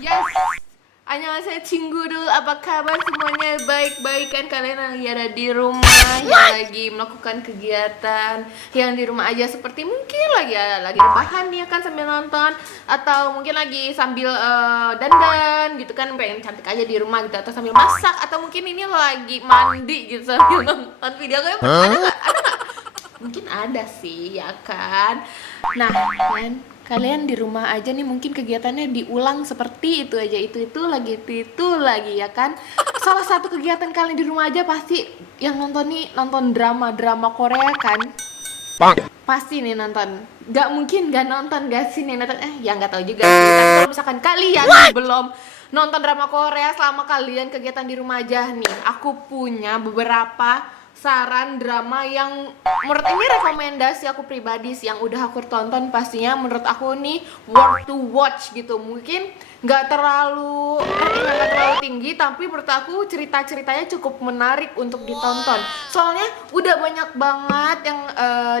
Yes. Annyeonghaseyo 친구들, apa kabar semuanya? Baik-baik kan? Kalian lagi ada di rumah, yang lagi melakukan kegiatan yang di rumah aja, seperti mungkin lagi rebahan ya kan sambil nonton, atau mungkin lagi sambil dandan gitu kan, pengen cantik aja di rumah gitu, atau sambil masak, atau mungkin ini lagi mandi gitu sambil nonton video game. Ada nggak? Ada nggak? Mungkin ada sih ya kan. Nah kan, kalian di rumah aja nih mungkin kegiatannya diulang seperti itu aja, itu lagi ya kan. Salah satu kegiatan kalian di rumah aja pasti yang nonton nih, nonton drama Korea kan. Pasti nih nonton, nggak mungkin nggak nonton, gak sih nih nonton. Ya nggak tahu juga sih, tapi kalau misalkan kalian belum nonton drama Korea selama kalian kegiatan di rumah aja nih, aku punya beberapa saran drama yang menurut ini rekomendasi aku pribadi sih, yang udah aku tonton, pastinya menurut aku nih worth to watch gitu. Mungkin nggak terlalu tinggi, tapi menurut aku cerita-ceritanya cukup menarik untuk ditonton. Soalnya udah banyak banget yang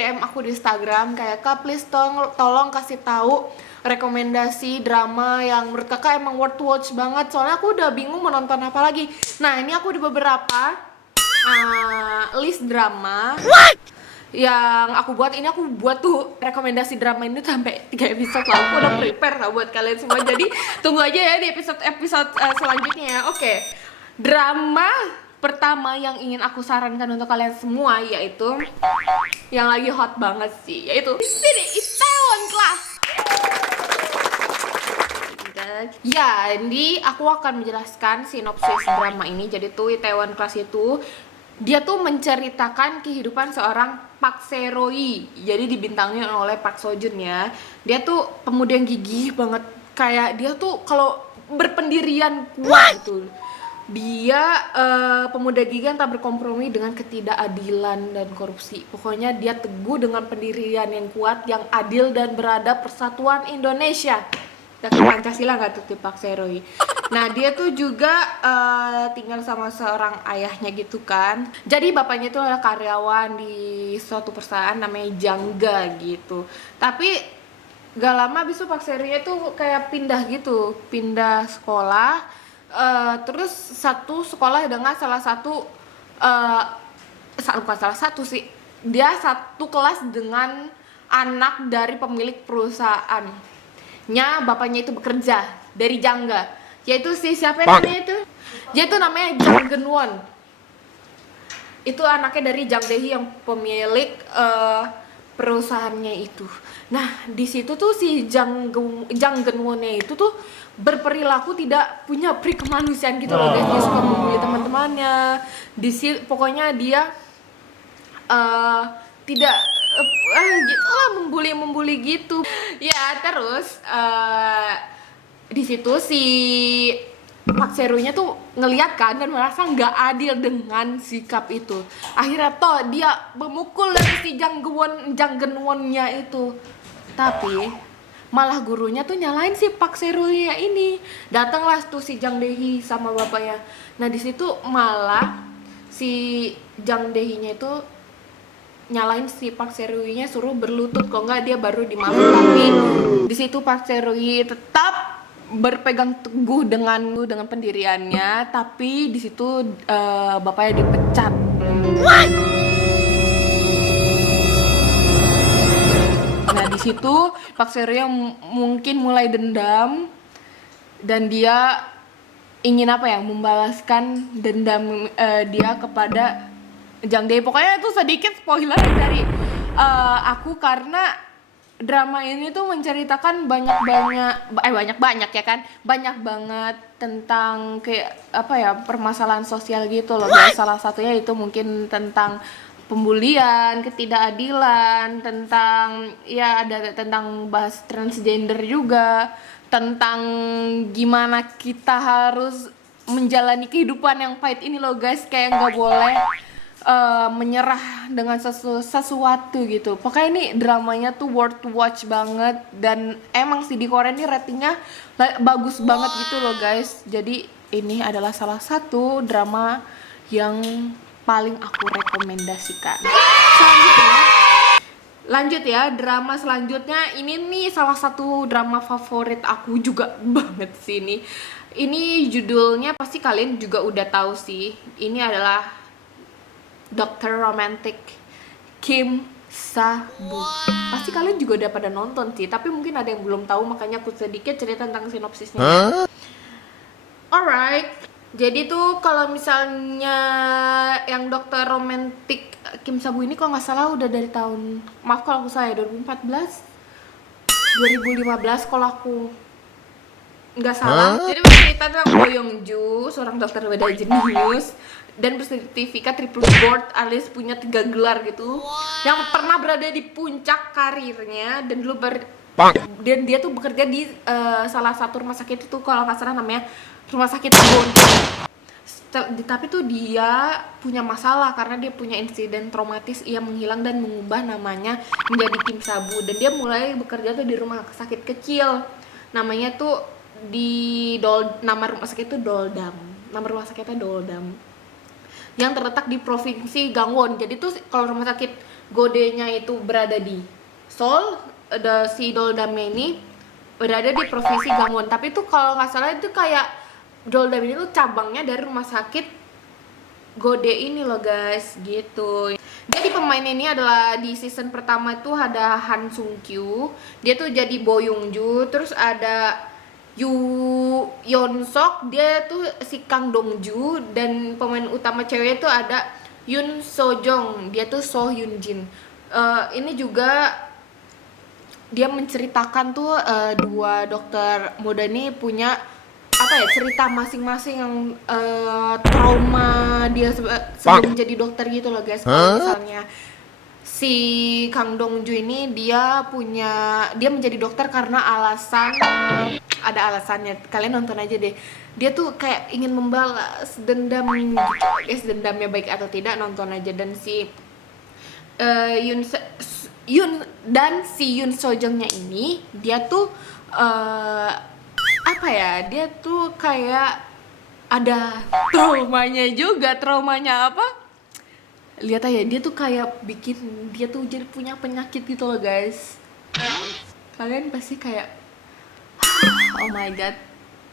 DM aku di Instagram kayak, "Kak, please tolong kasih tahu rekomendasi drama yang menurut kakak emang worth to watch banget." Soalnya aku udah bingung mau nonton apa lagi. Nah, ini aku di beberapa list drama yang aku buat. Ini aku buat tuh rekomendasi drama ini sampai 3 episode lah. Aku udah prepare lah buat kalian semua. Jadi tunggu aja ya di episode selanjutnya ya. Oke. Drama pertama yang ingin aku sarankan untuk kalian semua yaitu yang lagi hot banget sih, yaitu ini Itaewon Class. Ya, ini aku akan menjelaskan sinopsis drama ini. Jadi tuh Itaewon Class itu dia tuh menceritakan kehidupan seorang Park Se-roi. Jadi dibintangin oleh Park Seo Joon ya. Dia tuh pemuda yang gigih banget. Kayak dia tuh kalau berpendirian kuat gitu. Dia pemuda gigih yang tak berkompromi dengan ketidakadilan dan korupsi. Pokoknya dia teguh dengan pendirian yang kuat, yang adil dan beradab, persatuan Indonesia. Pancasila nggak tuh Park Se-roi. Nah, dia tuh juga tinggal sama seorang ayahnya gitu kan. Jadi bapaknya itu adalah karyawan di suatu perusahaan namanya Jangga gitu. Tapi gak lama abis itu Park Se-roi tuh kayak pindah gitu, pindah sekolah. Terus satu sekolah dengan salah satu bukan salah satu sih, dia satu kelas dengan anak dari pemilik perusahaan. Bapaknya itu bekerja dari Jangga, yaitu si siapa namanya itu? Dia itu namanya Jang Geun-won. Itu anaknya dari Jang Dae-hee yang pemilik perusahaannya itu. Nah, di situ tuh si Jang Geun-wonnya itu tuh berperilaku tidak punya peri kemanusiaan gitu loh guys. Dia suka membuli teman-temannya. Pokoknya dia tidak gitu lah, membuli gitu ya. Terus di situ si Park Se-roi-nya tuh ngeliat kan dan merasa nggak adil dengan sikap itu. Akhirnya toh dia memukul dari si Jang Geun-wonnya itu. Tapi malah gurunya tuh nyalain si Park Se-roi-nya ini. Datanglah tuh si Jang Dae-hee sama bapaknya. Nah, di situ malah si Jang Dae-hee-nya itu nyalain si Park Se-roi-nya, suruh berlutut, kok enggak dia baru dimaafin. Tapi di situ Park Se-roi tetap berpegang teguh dengan pendiriannya, tapi di situ bapaknya dipecat. Nah, di situ Park Se-roi mungkin mulai dendam dan dia ingin membalaskan dendam dia kepada Jang Dae. Pokoknya itu sedikit spoiler dari aku, karena drama ini tuh menceritakan banyak ya kan, banyak banget tentang kayak permasalahan sosial gitu loh guys. Salah satunya itu mungkin tentang pembulian, ketidakadilan, ada tentang bahas transgender juga, tentang gimana kita harus menjalani kehidupan yang pahit ini loh guys. Kayak nggak boleh menyerah dengan sesuatu gitu. Pokoknya ini dramanya tuh worth to watch banget. Dan emang sih di Korea ini ratingnya bagus banget gitu loh guys. Jadi ini adalah salah satu drama yang paling aku rekomendasikan. Selanjutnya Lanjut ya, drama selanjutnya ini nih salah satu drama favorit aku juga banget sih ini. Ini judulnya pasti kalian juga udah tahu sih. Ini adalah Dr. Romantic Kim Sa-boo. Pasti kalian juga udah pada nonton sih, tapi mungkin ada yang belum tahu, makanya aku sedikit cerita tentang sinopsisnya. Alright, jadi tuh kalau misalnya yang Dokter Romantik Kim Sa-boo ini kalau nggak salah udah dari tahun, maaf kalau aku salah ya, 2014, 2015 kalau aku nggak salah. Jadi bercerita tentang Go Young-ju, seorang dokter beda jenius dan bersertifikat triple board alias punya 3 gelar gitu, yang pernah berada di puncak karirnya dan dulu dan dia tuh bekerja di salah satu rumah sakit itu kalau nggak salah namanya rumah sakit Bonto. Tapi tuh dia punya masalah karena dia punya insiden traumatis, ia menghilang dan mengubah namanya menjadi Kim Sa-boo, dan dia mulai bekerja tuh di rumah sakit kecil namanya tuh nama rumah sakit itu Doldam, nama rumah sakitnya Doldam yang terletak di provinsi Gangwon. Jadi tuh kalau rumah sakit Godenya itu berada di Seoul, ada si Doldamnya ini berada di provinsi Gangwon. Tapi tuh kalau nggak salah itu kayak Doldam ini tuh cabangnya dari rumah sakit Gode ini loh guys, gitu. Jadi pemain ini adalah di season pertama itu ada Han Sung Kyu, dia tuh jadi Bo Young Ju. Terus ada Yu Yeon Sok, dia tuh si Kang Dong Ju. Dan pemain utama cewek itu ada Yoon So Jong, dia tuh So Hyun Jin. Ini juga dia menceritakan tuh dua dokter muda ini punya apa ya, cerita masing-masing yang trauma dia sebelum menjadi dokter gitu loh guys. Kalau misalnya si Kang Dong Ju ini dia menjadi dokter karena alasan, ada alasannya, kalian nonton aja deh. Dia tuh kayak ingin membalas dendam gitu guys, dendamnya baik atau tidak nonton aja. Dan si Yoon So Jongnya ini dia tuh apa ya, dia tuh kayak ada traumanya juga. Traumanya apa? Lihat aja, dia tuh kayak dia tuh jadi punya penyakit gitu loh guys. Kalian pasti kayak oh my god,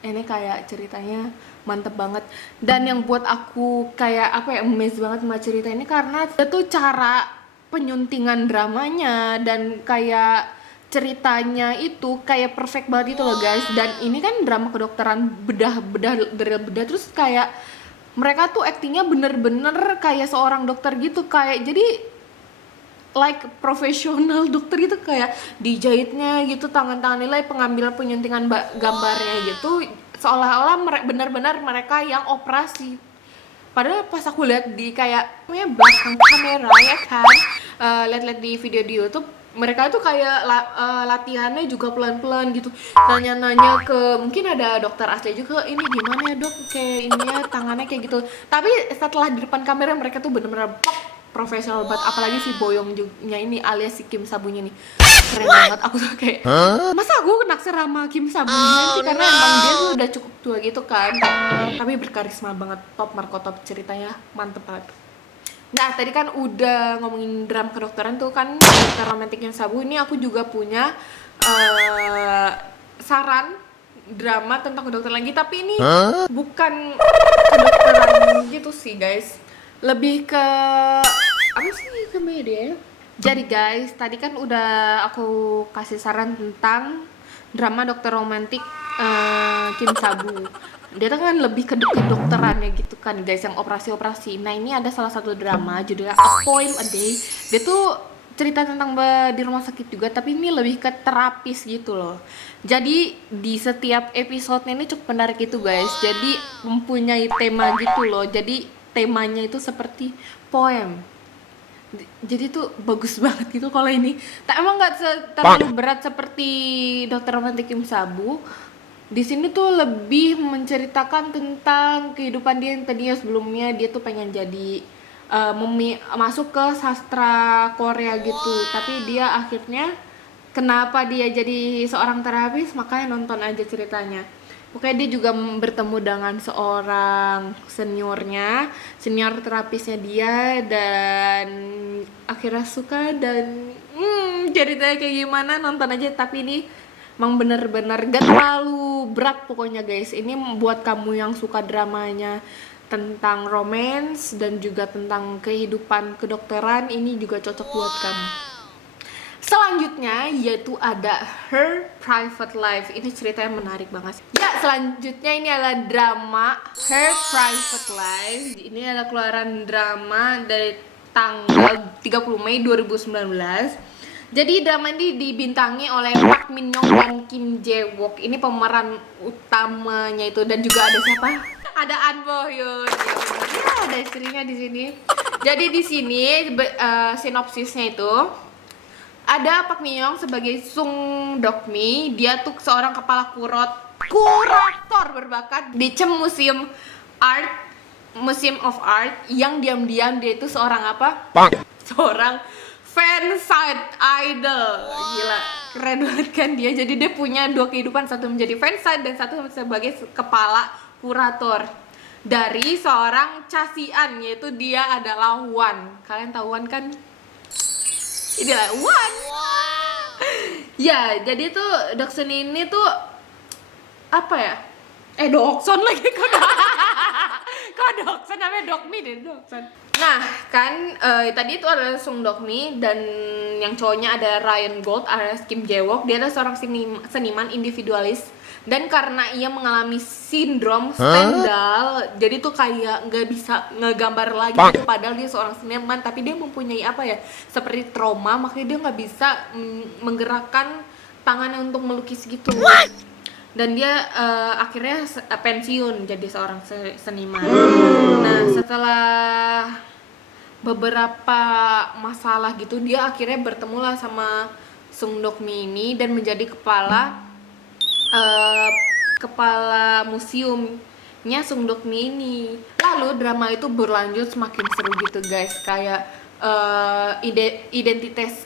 ini kayak ceritanya mantep banget. Dan yang buat aku kayak apa ya, amazed banget sama cerita ini karena dia tuh cara penyuntingan dramanya dan kayak ceritanya itu kayak perfect banget itu loh guys. Dan ini kan drama kedokteran bedah terus kayak mereka tuh aktingnya bener-bener kayak seorang dokter gitu, kayak jadi like profesional dokter gitu, kayak dijahitnya gitu tangan-tangan nilai, pengambilan penyuntingan gambarnya gitu seolah-olah benar-benar mereka yang operasi. Padahal pas aku lihat di kayak belakang kamera ya kan, lihat-lihat di video di YouTube, mereka tuh kayak latihannya juga pelan-pelan gitu, nanya-nanya ke, mungkin ada dokter asli juga, ini gimana ya dok, kayak ininya tangannya kayak gitu. Tapi setelah di depan kamera mereka tuh bener-bener profesional banget. Apalagi si Bo Young Ju-nya ini alias si Kim Sa-boo-nya nih keren banget. Aku tuh kayak masa aku naksir sama Kim Sa-boo sih, karena emang dia tuh udah cukup tua gitu kan, tapi berkarisma banget, top marko top, ceritanya mantep banget. Nah, tadi kan udah ngomongin drama kedokteran tuh kan, Dokter Romantik Kim Sa-boo. Ini aku juga punya saran drama tentang kedokteran lagi, tapi ini bukan kedokteran gitu sih guys, lebih ke apa sih namanya dia. Jadi guys, tadi kan udah aku kasih saran tentang drama Dokter Romantik Kim Sa-boo. Dia tuh kan lebih ke dokterannya gitu kan guys, yang operasi-operasi. Nah, ini ada salah satu drama judulnya A Poem a Day. Dia tuh cerita tentang di rumah sakit juga, tapi ini lebih ke terapis gitu loh. Jadi di setiap episodenya ini cukup menarik itu guys. Jadi mempunyai tema gitu loh. Jadi temanya itu seperti poem. Jadi tuh bagus banget gitu kalau ini. Emang nggak terlalu berat seperti Dokter Romantik Kim Sa-boo. Di sini tuh lebih menceritakan tentang kehidupan dia yang tadinya sebelumnya dia tuh pengen jadi masuk ke sastra Korea gitu, tapi dia akhirnya kenapa dia jadi seorang terapis, makanya nonton aja ceritanya. Pokoknya dia juga bertemu dengan seorang senior terapisnya dia, dan akhirnya suka dan ceritanya kayak gimana, nonton aja. Tapi ini emang bener-bener gak terlalu berat pokoknya guys. Ini buat kamu yang suka dramanya tentang romance dan juga tentang kehidupan kedokteran, ini juga cocok buat kamu. Selanjutnya yaitu ada Her Private Life. Ini ceritanya menarik banget. Ya, selanjutnya ini adalah drama Her Private Life. Ini adalah keluaran drama dari tanggal 30 Mei 2019. Jadi drama ini dibintangi oleh Park Min Young dan Kim Jae Wook. Ini pemeran utamanya itu, dan juga ada siapa? Ada An Bo Hyun. Ya, ada istrinya di sini. Jadi di sini sinopsisnya itu ada Park Min Young sebagai Sung Dok Mi. Dia tuh seorang kepala kurator berbakat di Cem Museum of Art yang diam-diam dia itu seorang apa? Seorang fansite idol. Gila, keren banget kan dia. Jadi dia punya dua kehidupan, satu menjadi fansite dan satu sebagai kepala kurator dari seorang casian, yaitu dia adalah Wan. Kalian tahu Wan kan? Ini lah Wan. Ya, jadi tuh Doksun ini tuh apa ya? Dokson lagi kok. Kok Doksun namanya Dokmi deh, Doksun. Nah, kan tadi itu adalah Sung Dokmi dan yang cowoknya ada Ryan Gold alias Kim Jae Wook. Dia adalah seorang seniman individualis. Dan karena ia mengalami sindrom Stendhal, jadi tuh kayak nggak bisa ngegambar lagi gitu, padahal dia seorang seniman, tapi dia mempunyai apa ya, seperti trauma, makanya dia nggak bisa menggerakkan tangannya untuk melukis gitu. Dan dia akhirnya pensiun jadi seorang seniman. Nah, setelah beberapa masalah gitu, dia akhirnya bertemulah sama Sung Dok-mi ini dan menjadi kepala museumnya Sung Dok-mi ini. Lalu drama itu berlanjut semakin seru gitu guys, kayak identitas.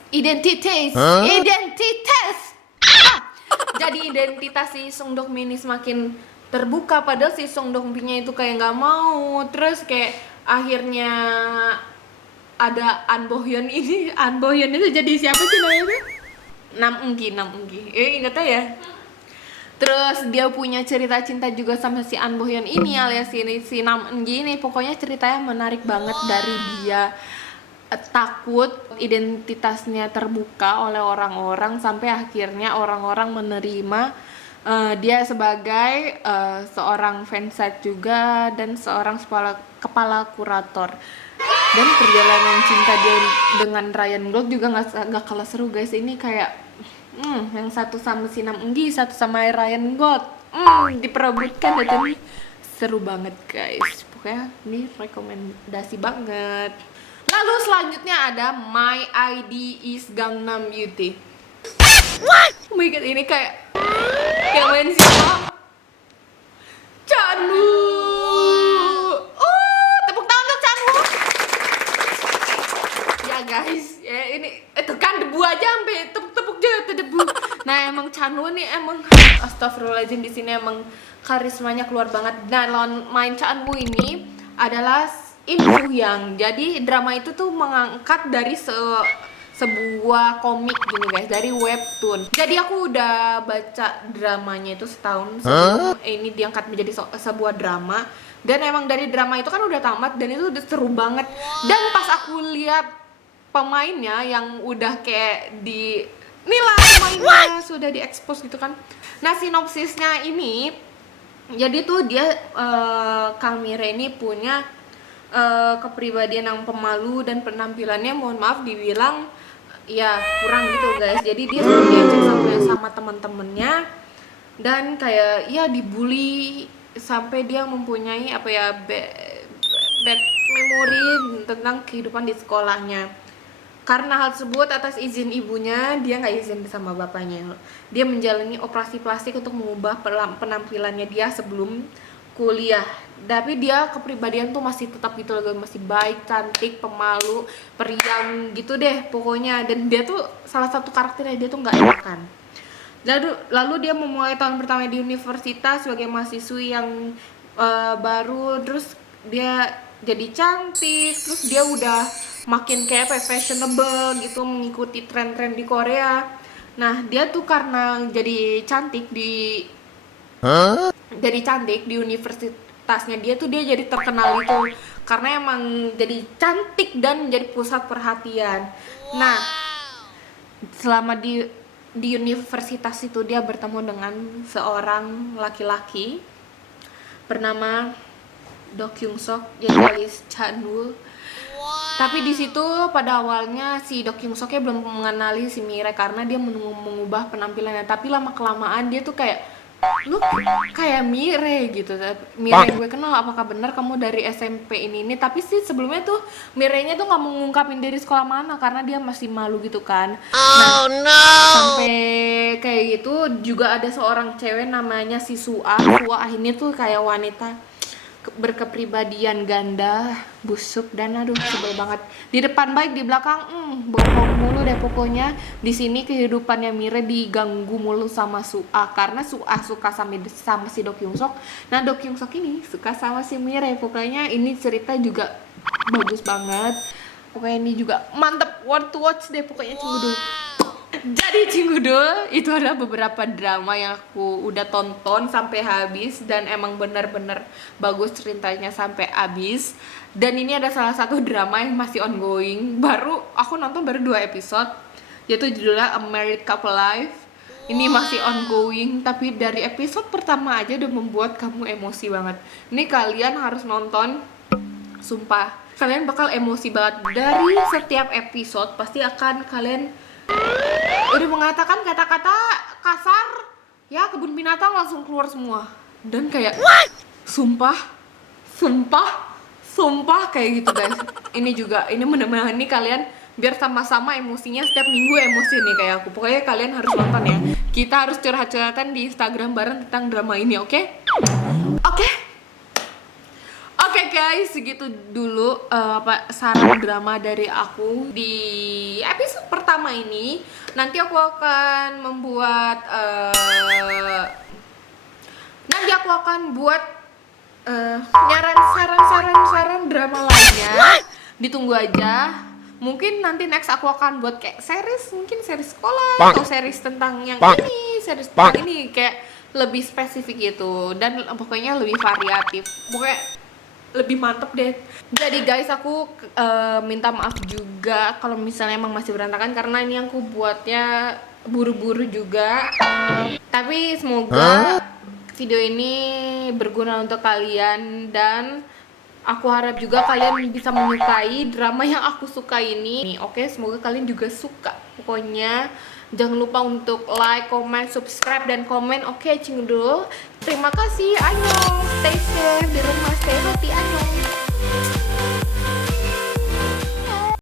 Jadi identitas si Sung Dok-mi ini semakin terbuka, padahal si Sung Dok-mi-nya itu kayak nggak mau. Terus kayak akhirnya ada An Bo Hyun ini. An Bo Hyun itu jadi siapa sih namanya? Nam Eun-gi. Ingat ya? Terus dia punya cerita cinta juga sama si An Bo Hyun ini alias si Nam Eun-gi ini. Pokoknya ceritanya menarik banget, dari dia takut identitasnya terbuka oleh orang-orang sampai akhirnya orang-orang menerima dia sebagai seorang fansite juga dan seorang kepala kurator. Dan perjalanan cinta dia dengan Ryan Gold juga nggak kalah seru guys. Ini kayak yang satu sama si Nam Eun-gi, satu sama Ryan Gold, diperebutkan, dan ini seru banget guys. Pokoknya ini rekomendasi banget. Lalu selanjutnya ada My ID is Gangnam Beauty. What? Oh my god, ini kayak yang main siapa? Chanwoo. Tepuk tangan untuk Chanwoo. Ya guys, ya ini itu kan debu aja sampai tepuk juga debu. Nah, emang Chanwoo nih emang astagfirullahaladzim, di sini emang karismanya keluar banget. Dan lawan main Chanwoo ini adalah Im Soo Hyang. Jadi drama itu tuh mengangkat dari sebuah komik gini guys, dari webtoon. Jadi aku udah baca dramanya itu setahun sebelum ini diangkat menjadi sebuah drama. Dan emang dari drama itu kan udah tamat dan itu udah seru banget. Dan pas aku lihat pemainnya yang udah kayak inilah pemainnya sudah diekspos gitu kan. Nah, sinopsisnya ini, jadi tuh dia Kamira ini punya kepribadian yang pemalu dan penampilannya mohon maaf dibilang ya kurang gitu guys. Jadi dia selalu diajak sama teman-temannya dan kayak ya dibully sampai dia mempunyai apa ya bad memory tentang kehidupan di sekolahnya. Karena hal tersebut, atas izin ibunya, dia nggak izin sama bapaknya. Dia menjalani operasi plastik untuk mengubah penampilannya dia sebelum kuliah. Tapi dia kepribadian tuh masih tetap gitu loh, masih baik, cantik, pemalu, periang gitu deh pokoknya. Dan dia tuh salah satu karakternya dia tuh nggak enakan. Lalu dia memulai tahun pertama di universitas sebagai mahasiswi yang baru. Terus dia jadi cantik, terus dia udah makin kayak fashionable gitu, mengikuti tren-tren di Korea. Nah, dia tuh karena jadi cantik di universitasnya dia tuh, dia jadi terkenal itu karena emang jadi cantik dan jadi pusat perhatian. Nah, selama di universitas itu dia bertemu dengan seorang laki-laki bernama Do Kyung Sok, jadi alias Chanwoo. Tapi di situ pada awalnya si Do Kyung Soknya belum mengenali si Mire karena dia mengubah penampilannya. Tapi lama kelamaan dia tuh kayak, lu kayak Mire gitu. Mire yang gue kenal, apakah benar kamu dari SMP ini? Tapi sih sebelumnya tuh Mirenya tuh nggak mau ngungkapin dari sekolah mana karena dia masih malu gitu kan. Nah, sampai kayak gitu juga ada seorang cewek namanya si Suah. Suah ini tuh kayak wanita berkepribadian ganda, busuk, dan aduh sebel banget. Di depan baik, di belakang bohong mulu deh pokoknya. Di sini kehidupannya Mire diganggu mulu sama Suah karena Suah suka sama si Do Kyung Sok. Nah, Do Kyung Sok ini suka sama si Mire. Pokoknya ini cerita juga bagus banget. Pokoknya ini juga mantep, worth to watch deh pokoknya Cinggudo. Jadi Cinggudo itu adalah beberapa drama yang aku udah tonton sampai habis dan emang bener-bener bagus ceritanya sampai habis. Dan ini ada salah satu drama yang masih ongoing. Aku nonton baru 2 episode, yaitu judulnya A Married Couple Life. Ini masih ongoing, tapi dari episode pertama aja udah membuat kamu emosi banget. Ini kalian harus nonton, sumpah. Kalian bakal emosi banget. Dari setiap episode pasti akan kalian udah mengatakan kata-kata kasar ya, kebun binatang langsung keluar semua. Dan kayak sumpah kayak gitu guys. Ini bener-bener nih kalian biar sama-sama emosinya, setiap minggu emosi nih kayak aku. Pokoknya kalian harus nonton ya. Kita harus curhat-curhatan di Instagram bareng tentang drama ini, oke? Oke guys, segitu dulu saran drama dari aku di episode pertama ini. Nanti aku akan membuat saran drama lainnya. Ditunggu aja. Mungkin nanti next aku akan buat kayak series, mungkin series sekolah atau series tentang yang ini, series tentang ini, kayak lebih spesifik gitu dan pokoknya lebih variatif. Pokoknya lebih mantep deh. Jadi guys, aku minta maaf juga kalau misalnya emang masih berantakan karena ini aku buatnya buru-buru juga. Tapi semoga video ini berguna untuk kalian dan aku harap juga kalian bisa menyukai drama yang aku suka ini. Oke, semoga kalian juga suka. Pokoknya jangan lupa untuk like, comment, subscribe, dan komen. Oke, Cinggudo. Terima kasih. Annyeong. Stay safe di rumah, stay healthy. Annyeong.